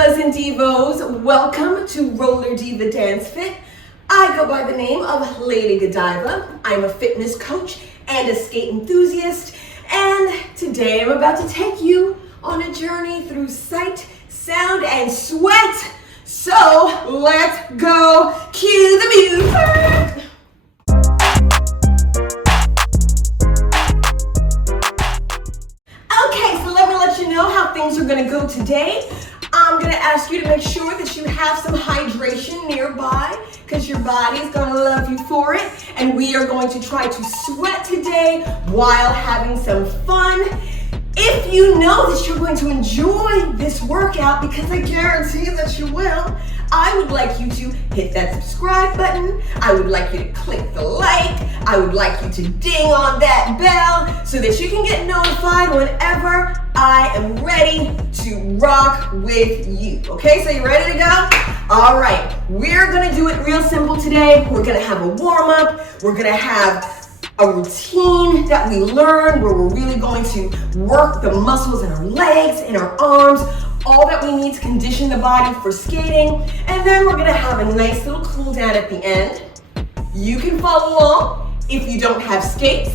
Divas and Divos, welcome to Roller Diva Dance Fit. I go by the name of Lady Godiva. I'm a fitness coach and a skate enthusiast, and today I'm about to take you on a journey through sight, sound, and sweat. So let's go, cue the music. Okay, so let you know how things are gonna go today. I'm gonna ask you to make sure that you have some hydration nearby because your body's gonna love you for it. And we are going to try to sweat today while having some fun. If you know that you're going to enjoy this workout, because I guarantee that you will, I would like you to hit that subscribe button. I would like you to click the like. I would like you to ding on that bell so that you can get notified whenever I am ready to rock with you. Okay, so you ready to go? All right, we're gonna do it real simple today. We're gonna have a warm up. We're gonna have a routine that we learn where we're really going to work the muscles in our legs and our arms, all that we need to condition the body for skating. And then we're gonna have a nice little cool down at the end. You can follow along if you don't have skates.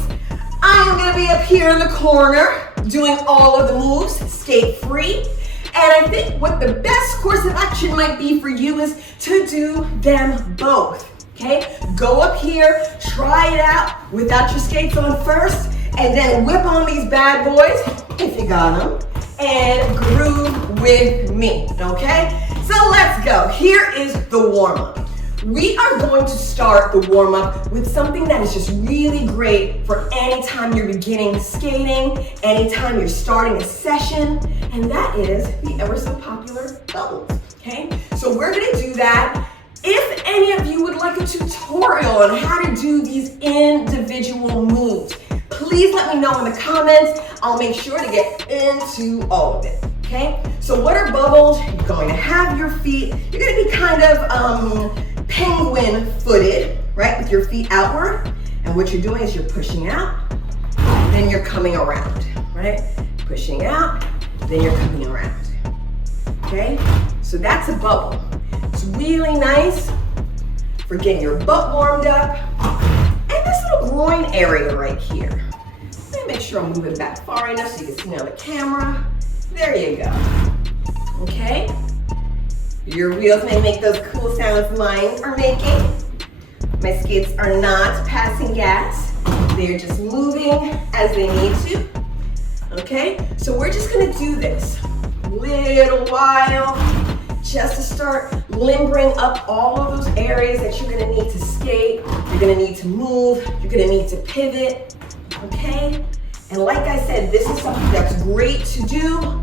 I am gonna be up here in the corner doing all of the moves, skate free. And I think what the best course of action might be for you is to do them both. Okay, go up here, try it out without your skates on first, and then whip on these bad boys, if you got them, and groove with me, okay? So let's go. Here is the warm-up. We are going to start the warm-up with something that is just really great for anytime you're beginning skating, anytime you're starting a session, and that is the ever so popular bubbles, okay? So we're gonna do that. If any of you would like a tutorial on how to do these individual moves, please let me know in the comments. I'll make sure to get into all of it, okay? So what are bubbles? You're going to have your feet, you're gonna be kind of penguin footed, right? With your feet outward. And what you're doing is you're pushing out, then you're coming around, right? Pushing out, then you're coming around, okay? So that's a bubble. It's really nice for getting your butt warmed up. And this little groin area right here. Let me make sure I'm moving back far enough so you can see me on the camera. There you go. Okay? Your wheels may make those cool sounds mine are making. My skates are not passing gas. They're just moving as they need to. Okay? So we're just gonna do this a little while, just to start limbering up all of those areas that you're gonna need to skate, you're gonna need to move, you're gonna need to pivot, okay? And like I said, this is something that's great to do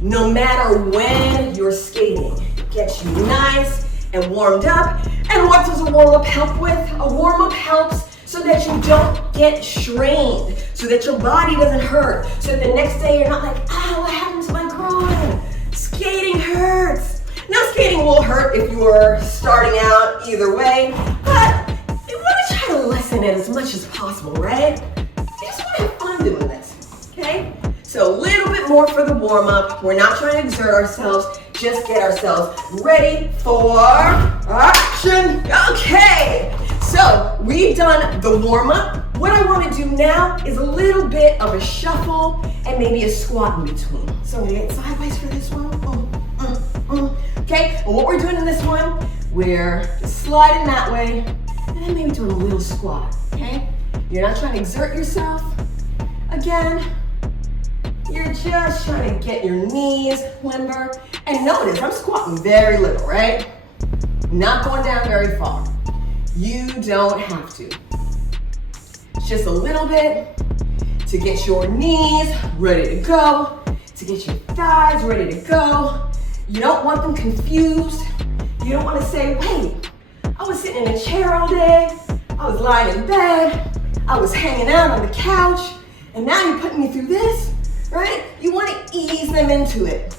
no matter when you're skating. It gets you nice and warmed up. And what does a warm-up help with? A warm-up helps so that you don't get strained, so that your body doesn't hurt, so that the next day you're not like, oh, what happened to my groin? Skating hurts. Now, skating will hurt if you're starting out either way, but you want to try to lessen it as much as possible, right? You just want to have fun doing this, okay? So a little bit more for the warm-up. We're not trying to exert ourselves, just get ourselves ready for action. Okay, so we've done the warm-up. What I want to do now is a little bit of a shuffle and maybe a squat in between. So I'm going to get sideways for this one. Okay, and what we're doing in this one, we're sliding that way, and then maybe doing a little squat, okay? You're not trying to exert yourself. Again, you're just trying to get your knees limber. And notice, I'm squatting very little, right? Not going down very far. You don't have to. It's just a little bit to get your knees ready to go, to get your thighs ready to go. You don't want them confused. You don't want to say, wait, I was sitting in a chair all day, I was lying in bed, I was hanging out on the couch, and now you're putting me through this, right? You want to ease them into it,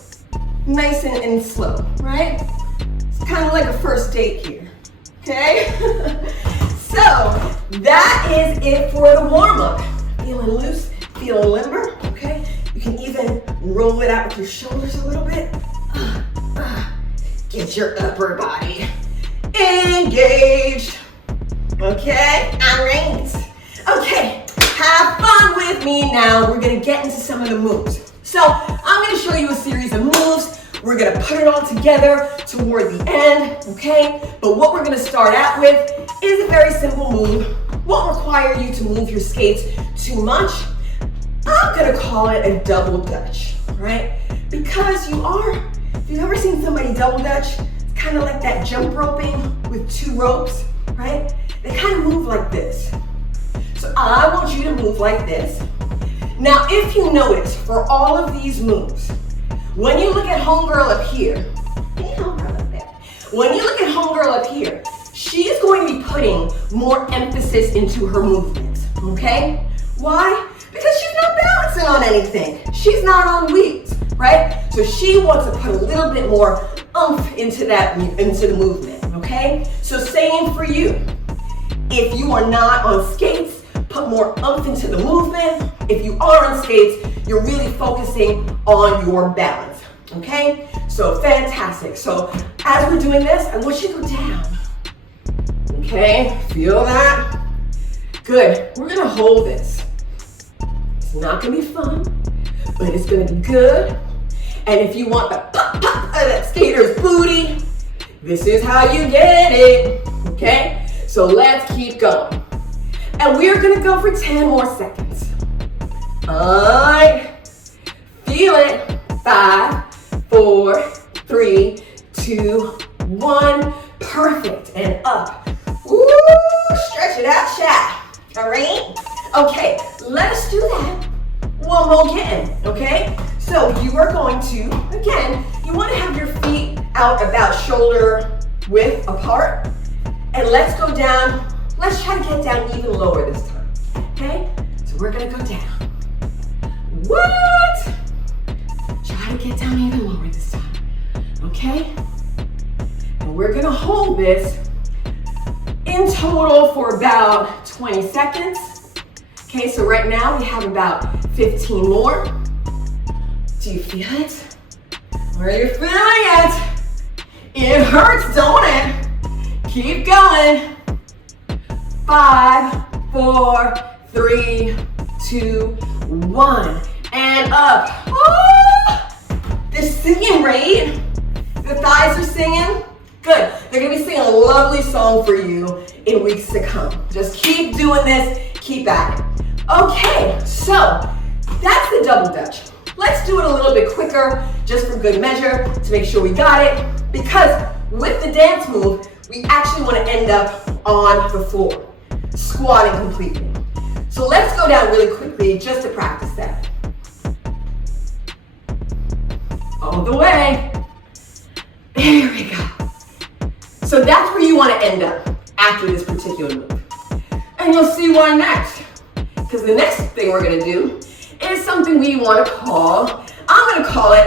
nice and slow, right? It's kind of like a first date here, okay? So that is it for the warm-up. Feeling loose, feeling limber, okay? You can even roll it out with your shoulders a little bit. Get your upper body engaged. Okay, all right. Okay, have fun with me now. We're gonna get into some of the moves. So I'm gonna show you a series of moves. We're gonna put it all together toward the end, okay? But what we're gonna start out with is a very simple move. Won't require you to move your skates too much. I'm gonna call it a double dutch, right? Because if you've ever seen somebody double dutch, it's kind of like that jump roping with two ropes, right? They kind of move like this. So I want you to move like this. Now, if you notice, for all of these moves, when you look at homegirl up here, when you look at homegirl up here, she is going to be putting more emphasis into her movements, okay? Why? Because she's not balancing on anything. She's not on wheels, right? So she wants to put a little bit more oomph into the movement, okay? So same for you. If you are not on skates, put more oomph into the movement. If you are on skates, you're really focusing on your balance, okay? So fantastic. So as we're doing this, I want you to go down. Okay, feel that? Good, we're gonna hold this. It's not gonna be fun, but it's gonna be good. And if you want the pop, pop of that skater's booty, this is how you get it, okay? So let's keep going. And we're gonna go for 10 more seconds. All right, feel it. 5, 4, 3, 2, 1. Perfect, and up. Woo, stretch it out, chat. All right? Okay, let us do that one more again, okay? So you are going to, again, you want to have your feet out about shoulder width apart. And let's go down. Let's try to get down even lower this time, okay? So we're gonna go down. What? Try to get down even lower this time, okay? And we're gonna hold this in total for about 20 seconds. Okay, so right now we have about 15 more. Do you feel it? Are you feeling it? It hurts, don't it? Keep going. 5, 4, 3, 2, 1, and up. Oh, they're singing, right? The thighs are singing. Good. They're gonna be singing a lovely song for you in weeks to come. Just keep doing this. Keep at it. Okay, so that's the double dutch. Let's do it a little bit quicker, just for good measure, to make sure we got it. Because with the dance move, we actually want to end up on the floor, squatting completely. So let's go down really quickly just to practice that. All the way. There we go. So that's where you want to end up after this particular move. And you'll see why next. Because the next thing we're going to do is something we want to call, I'm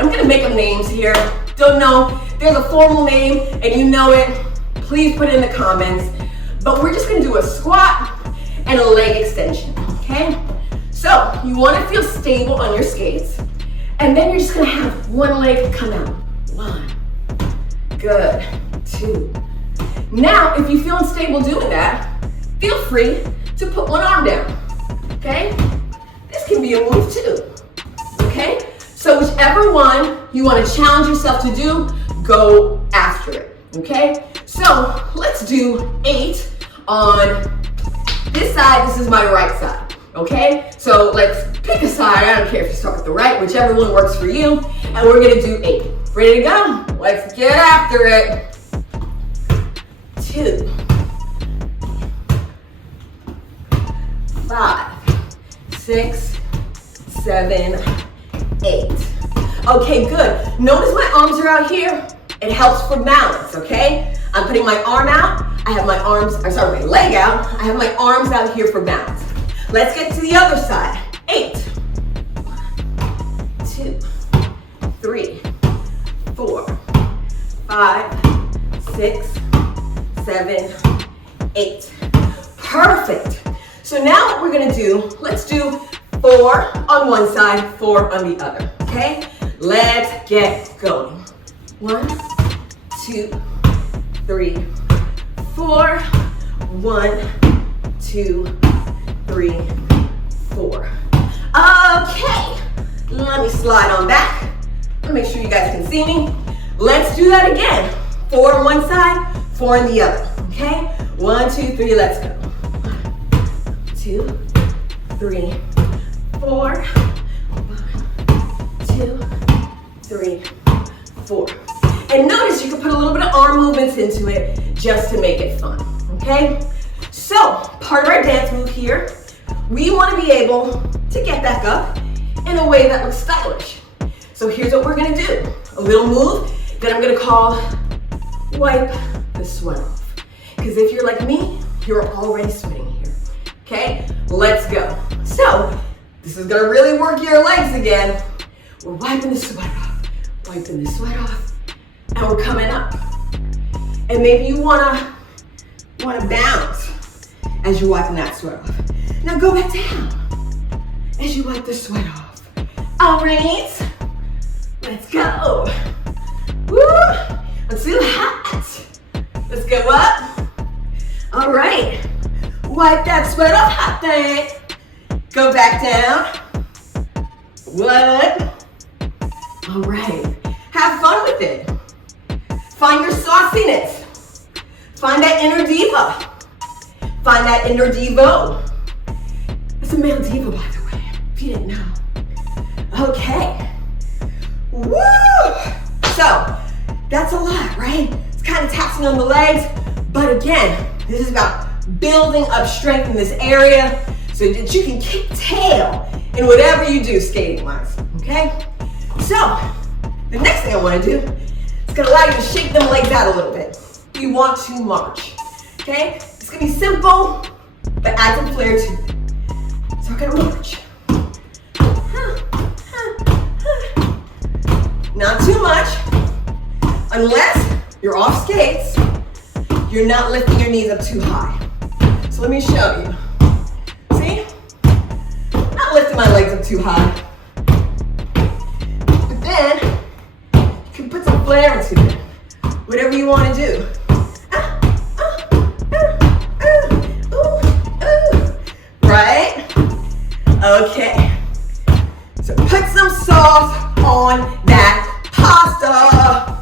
going to make up names here. Don't know. There's a formal name and you know it. Please put it in the comments. But we're just going to do a squat and a leg extension, okay? So you want to feel stable on your skates. And then you're just going to have one leg come out. 1. Good. 2. Now, if you feel unstable doing that, feel free to put one arm down, okay? This can be a move too, okay? So whichever one you want to challenge yourself to do, go after it, okay? So let's do 8 on this side. This is my right side, okay? So let's pick a side. I don't care if you start with the right, whichever one works for you. And we're gonna do 8. Ready to go? Let's get after it. 2, 5, 6, 7, 8. Okay, good. Notice my arms are out here. It helps for balance, okay? I'm putting my arm out. I have my my leg out. I have my arms out here for balance. Let's get to the other side. 8. 2, 3, 4, 5, 6, 7, 8. Perfect. So now what we're gonna do, let's do 4 on one side, 4 on the other, okay? Let's get going. 1, 2, 3, 4. 1, 2, 3, 4. Okay, let me slide on back. Let me make sure you guys can see me. Let's do that again. 4 on one side, 4 on the other. Okay, 1, 2, 3, let's go. 1, 2, 3, 4. 1, 2, 3, 4. And notice you can put a little bit of arm movements into it just to make it fun. Okay, so part of our dance move here, we want to be able to get back up in a way that looks stylish. So here's what we're going to do. A little move that I'm going to call wipe the sweat off. Because if you're like me, you're already sweating here. Okay, let's go. So this is going to really work your legs again. We're wiping the sweat off, wiping the sweat off, and we're coming up. And maybe you want to bounce as you're wiping that sweat off. Now go back down as you wipe the sweat off. All right, let's go. Woo, I'm too hot. Let's go up. All right, wipe that sweat off, hot thing. Go back down. What? All right, have fun with it. Find your sauciness. Find that inner diva. Find that inner divo. It's a male diva, by the way, if you didn't know. Okay. Woo! So, that's a lot, right? It's kind of taxing on the legs, but again, this is about building up strength in this area so that you can kick tail in whatever you do skating-wise, okay? So, the next thing I want to do is going to allow you to shake them legs out a little bit. We want to march, okay? It's gonna be simple, but add some flair to it. So we're gonna march. Not too much, unless you're off skates, you're not lifting your knees up too high. So let me show you. See? Not lifting my legs up too high. But then, you can put some flair into it. Whatever you want to do. Right? Okay. So put some sauce on that pasta.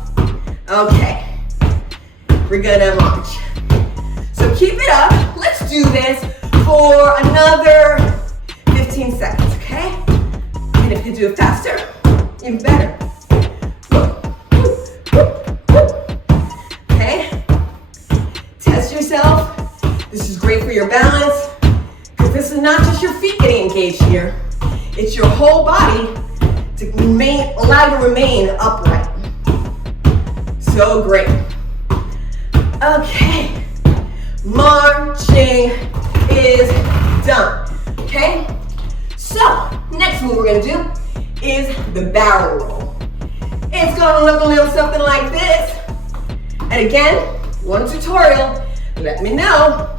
Okay. We're gonna march. So keep it up. Let's do this for another 15 seconds, okay? And if you do it faster, even better. Okay? Test yourself. This is great for your balance. This is not just your feet getting engaged here. It's your whole body to allow you to remain upright. So great. Okay. Marching is done. Okay? So, next move we're going to do is the barrel roll. It's going to look a little something like this. And again, one tutorial, let me know.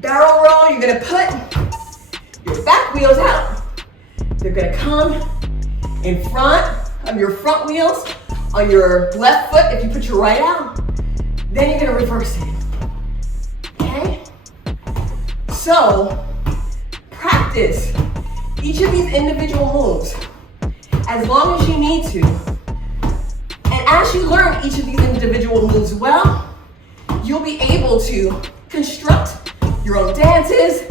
Barrel roll, you're gonna put your back wheels out. They're gonna come in front of your front wheels on your left foot if you put your right out. Then you're gonna reverse it, okay? So, practice each of these individual moves as long as you need to. And as you learn each of these individual moves well, you'll be able to construct your own dances,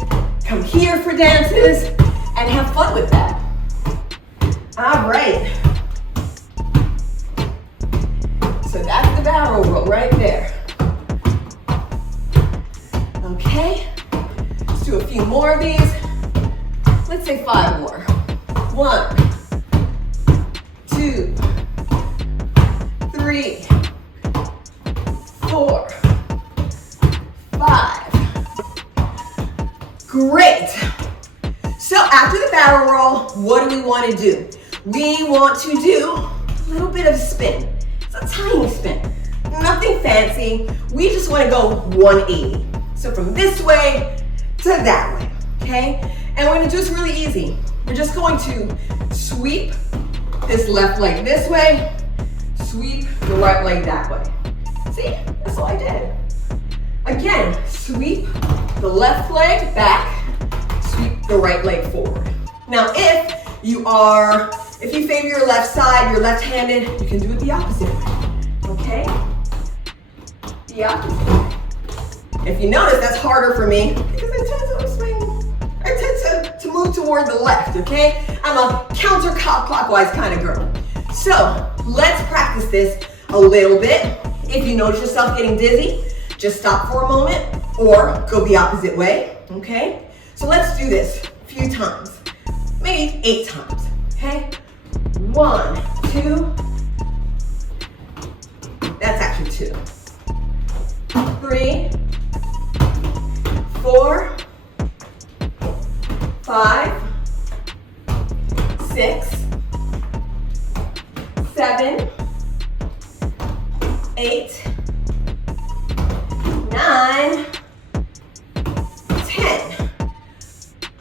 come here for dances, and have fun with that. All right. So that's the barrel roll right there. Okay. Let's do a few more of these. Let's say 5 more. 1, 2, 3, 4, 5. Great. So after the barrel roll, what do we want to do? We want to do a little bit of spin. It's a tiny spin. Nothing fancy. We just want to go 180. So from this way to that way, okay? And we're going to do this really easy. We're just going to sweep this left leg this way, sweep the right leg that way. See, that's all I did. Again, sweep the left leg back, sweep the right leg forward. Now if you favor your left side, you're left-handed, you can do it the opposite way, okay? The opposite. If you notice, that's harder for me because I tend to move toward the left, okay? I'm a counterclockwise kind of girl. So let's practice this a little bit. If you notice yourself getting dizzy, just stop for a moment or go the opposite way, okay? So let's do this a few times, maybe 8 times, okay? 1, 2, that's actually 2. 3, 4, 5, 6, 7, 8, 9, 10.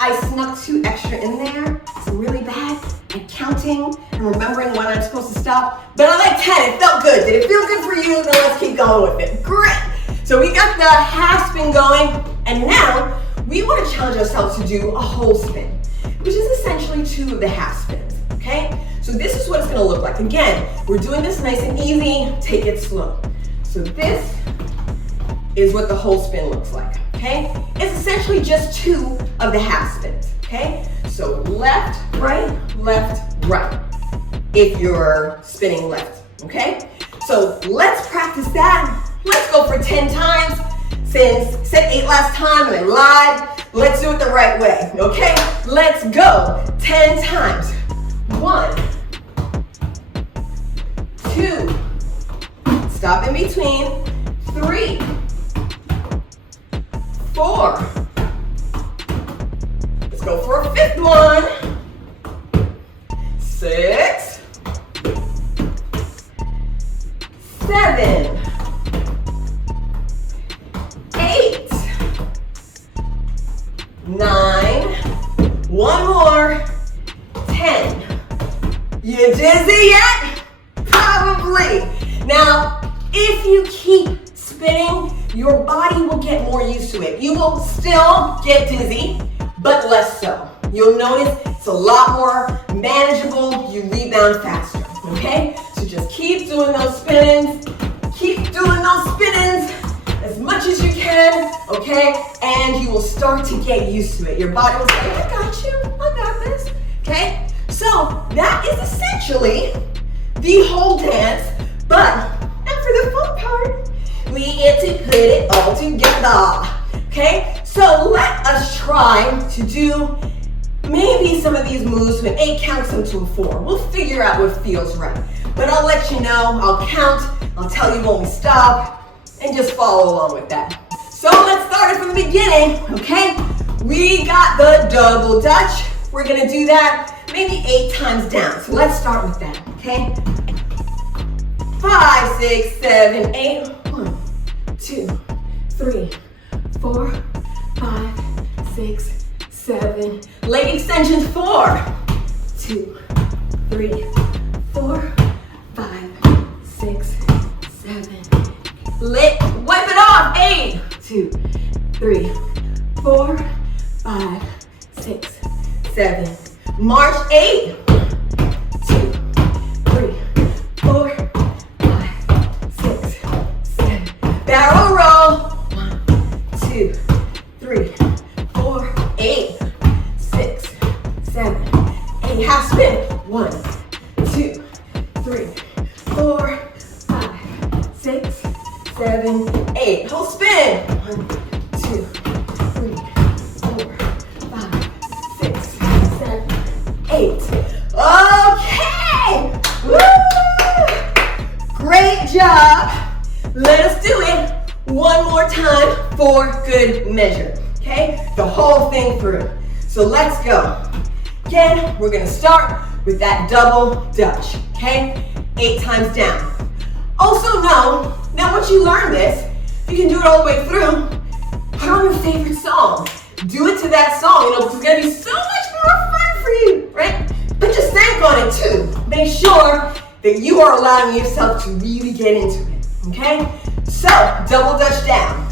I snuck 2 extra in there. It's really bad at counting and remembering when I'm supposed to stop. But I like 10. It felt good. Did it feel good for you? Then let's keep going with it. Great. So we got the half spin going, and now we want to challenge ourselves to do a whole spin, which is essentially 2 of the half spins, okay? So this is what it's going to look like. Again, we're doing this nice and easy. Take it slow. So this is what the whole spin looks like, okay? It's essentially just 2 of the half spins, okay? So left, right, if you're spinning left, okay? So let's practice that. Let's go for 10 times. Since said 8 last time and I lied, let's do it the right way, okay? Let's go 10 times. 1, 2, stop in between, 3, 4, let's go for a 5th one, 6, 7, 8, 9, one more, 10. You dizzy yet? Probably. Now, if you keep spinning, your body will get more used to it. You will still get dizzy, but less so. You'll notice it's a lot more manageable. You rebound faster, okay? So just keep doing those spin-ins. Keep doing those spin-ins as much as you can, okay? And you will start to get used to it. Your body will say, I got you, I got this, okay? So that is essentially the whole dance, but, and for the fun part, we get to put it all together, okay? So let us try to do maybe some of these moves with 8 counts them to a 4. We'll figure out what feels right. But I'll let you know, I'll count, I'll tell you when we stop, and just follow along with that. So let's start it from the beginning, okay? We got the double Dutch. We're gonna do that maybe 8 times down. So let's start with that, okay? 5, 6, 7, 8. 1, 2, 3, 4, 5, 6, 7. Leg extensions, 4, 2, 3, 4, 5, 6, 7. Wipe it off. 8, 2, 3, 4, 5, 6, 7. March 8. 2, 3, 4, 5, 6, 7. Barrel roll. 1, 2, 3, 4, 8, 6, 7, 8. Half spin. 1, 2, 3, 4, 5, 6, 7, 8. Whole spin. 1, 2, 3, 4, 5, 6, 7, 8. Okay. Woo! Great job. Let us do it one more time for good measure. Okay? The whole thing through. So let's go. Again, we're gonna start with that double Dutch. Okay? 8 times down. Also know, now once you learn this, you can do it all the way through. Put on your favorite song. Do it to that song, because it's gonna be so much more fun for you, right? Put your stank on it too. Make sure that you are allowing yourself to really get into it. okay? So, double dutch down.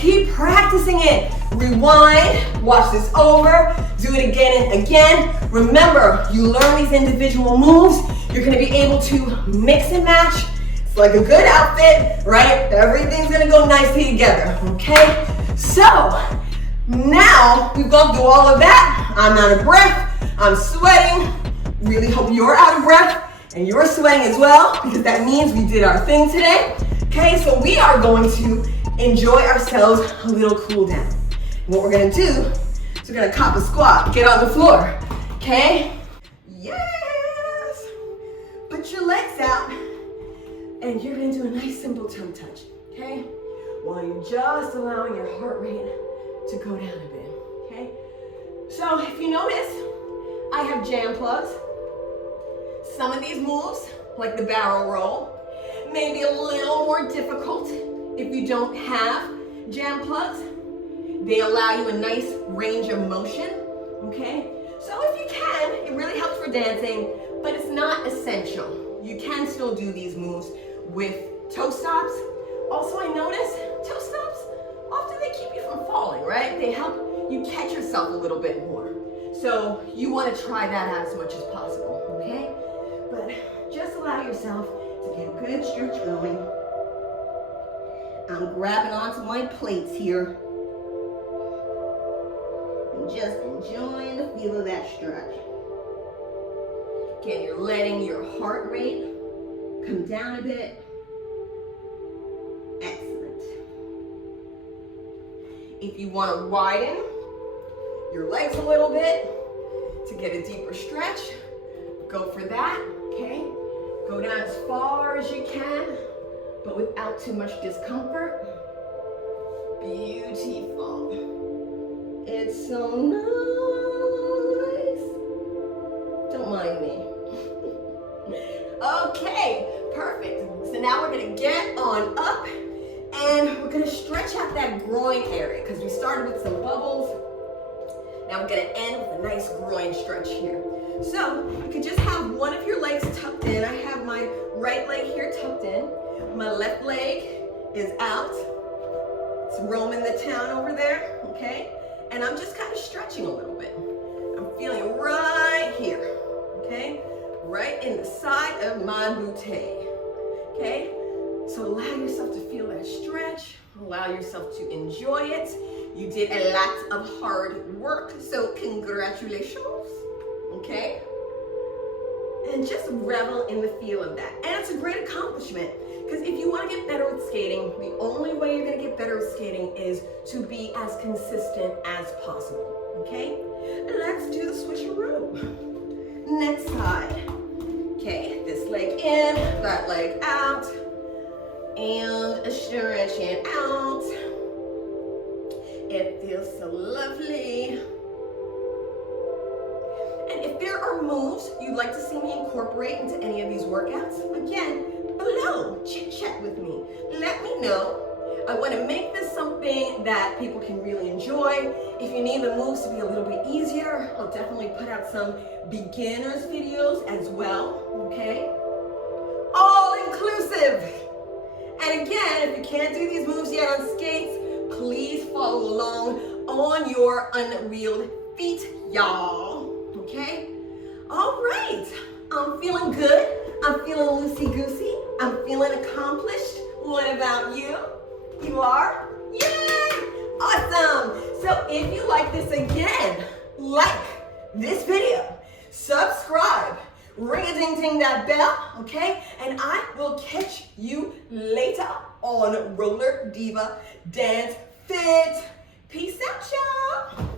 Keep practicing it. Rewind, watch this over, do it again and again. Remember, you learn these individual moves. You're gonna be able to mix and match. It's like a good outfit, right? Everything's gonna go nicely together, okay? So, now we've gone through all of that. I'm out of breath, I'm sweating. Really hope you're out of breath and you're sweating as well, because that means we did our thing today. Okay, so we are going to enjoy ourselves a little cool down. And what we're gonna do is we're gonna cop a squat, get on the floor, okay? Yes! Put your legs out, and you're gonna do a nice simple toe touch, okay? While you're just allowing your heart rate to go down a bit, okay? So if you notice, I have jam plugs. Some of these moves, like the barrel roll, may be a little more difficult if you don't have jam plugs. They allow you a nice range of motion, okay? So if you can, it really helps for dancing, but it's not essential. You can still do these moves with toe stops. Also, I notice toe stops, often they keep you from falling, right? They help you catch yourself a little bit more. So you want to try that out as much as possible, okay? But just allow yourself to get a good stretch going. I'm grabbing onto my plates here and just enjoying the feel of that stretch. Again, you're letting your heart rate come down a bit. Excellent. If you want to widen your legs a little bit to get a deeper stretch, go for that, okay? Go down as far as you can, but without too much discomfort. Beautiful. It's so nice. Don't mind me. Okay, perfect. So now we're gonna get on up and we're gonna stretch out that groin area because we started with some bubbles. Now we're gonna end with a nice groin stretch here. So you could just have one of your legs tucked in. I have my right leg here tucked in. My left leg is out. It's roaming the town over there, okay? And I'm just kind of stretching a little bit. I'm feeling it right here, okay? Right in the side of my bootay, okay? So allow yourself to feel that stretch. Allow yourself to enjoy it. You did a lot of hard work, so congratulations, okay? And just revel in the feel of that. And it's a great accomplishment, because if you want to get better at skating, the only way you're going to get better at skating is to be as consistent as possible, okay? Let's do the switcheroo. Next side. Okay, this leg in, that leg out, and stretching out. It feels so lovely. And if there are moves you'd like to see me incorporate into any of these workouts, again, below, chit chat with me. Let me know. I want to make this something that people can really enjoy. If you need the moves to be a little bit easier, I'll definitely put out some beginners videos as well, okay? All inclusive. And again, if you can't do these moves yet on skates, please follow along on your unwheeled feet, y'all, okay? All right, I'm feeling good. I'm feeling loosey-goosey. I'm feeling accomplished. What about you? You are? Yay! Awesome! So if you like this again, like this video, subscribe, ring-a-ding-ding that bell, okay? And I will catch you later on Roller Diva Dance Fit. Peace out, y'all.